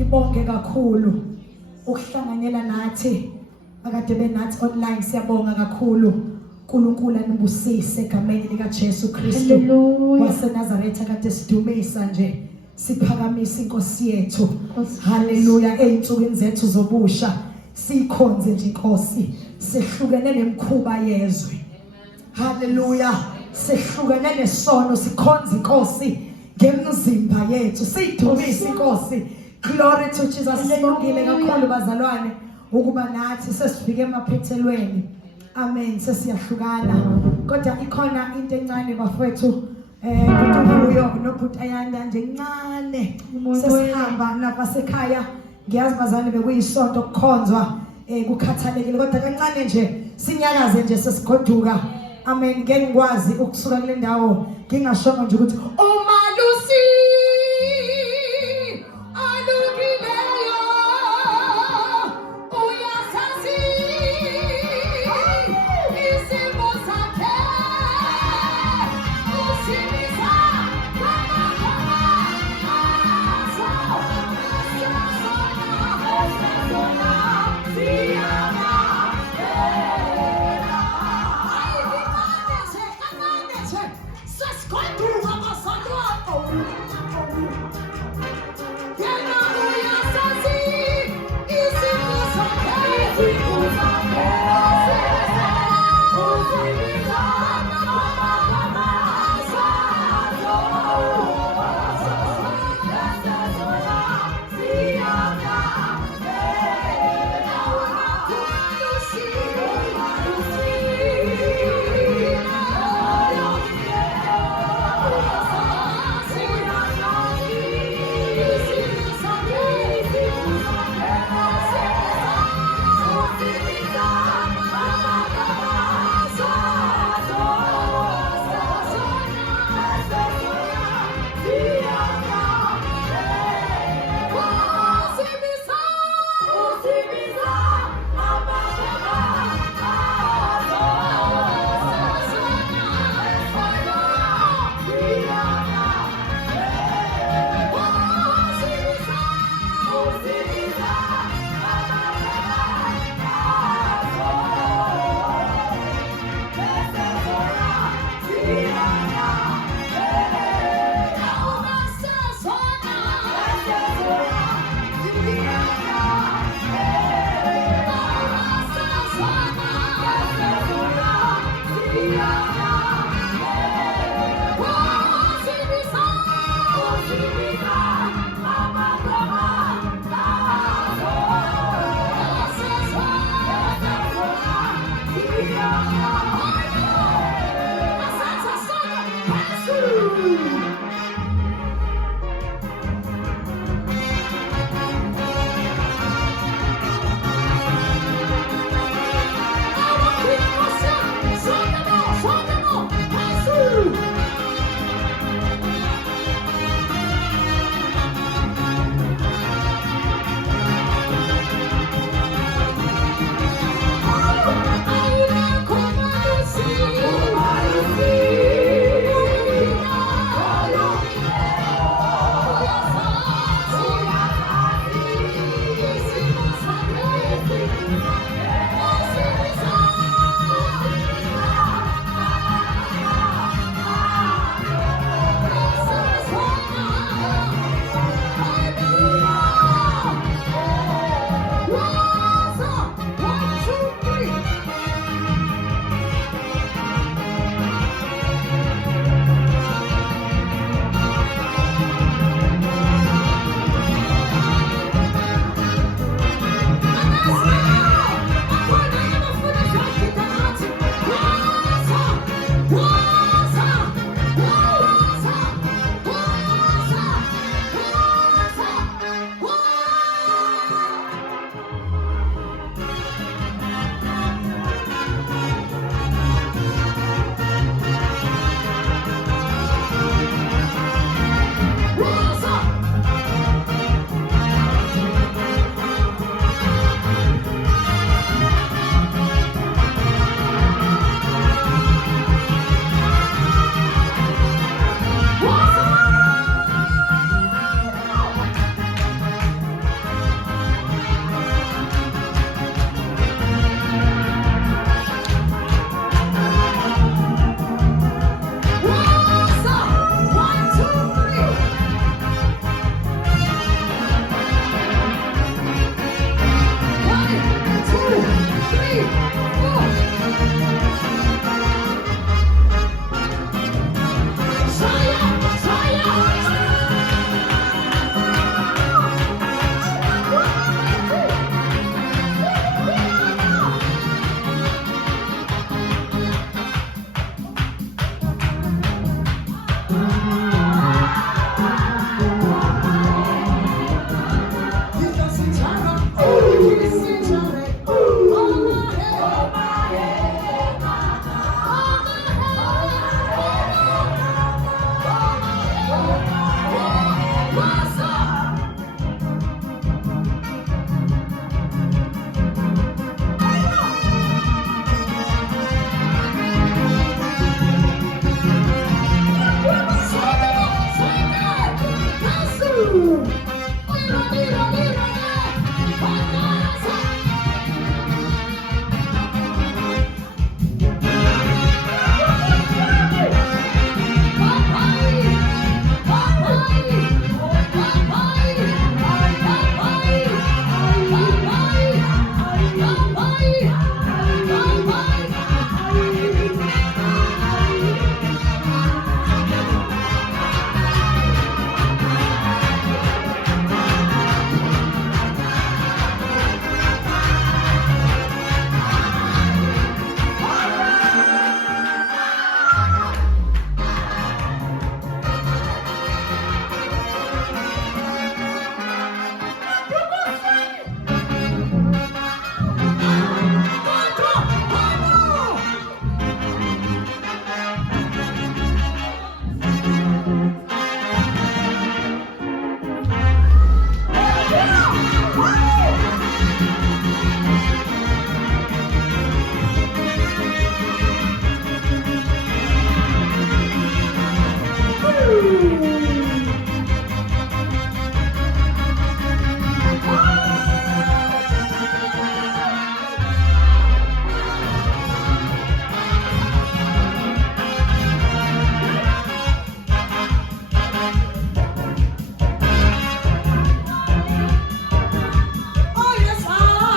ngibonge kakhulu ukuhlanganyela nathi akade benathi online. Siyabonga kakhulu. uNkulunkulu anibusise egameni lika Jesu Kristu waseNazaretha kade sidumisa nje siphakamisa inkosi yethu. Haleluya. Einsukwini zethu zobusha sikhonze nje inkosi, sehlukene nemkhuba yezwe. Haleluya. Sehlukene nesono, sikhonza inkosi ngemizimba yethu, siyidumisa inkosi. Glory to Jesus. Sibongile kakhulu bazalwane ukuba nathi sesifike emaphethelweni. Amen. Sesiyahlukana kodwa ikhona into encane bafowethu kuyo nobhuti ayanda nje encane sesihamba napha sekhaya. Ngiyazi bazalwane bekuyisonto kukhonzwa kukhathalekile kodwa kancane nje sinyakaze nje sesigoduka. Amen. Ngeke ngikwazi ukusuka kule ndawo ngingashongo nje ukuthi uMalusi Thank you.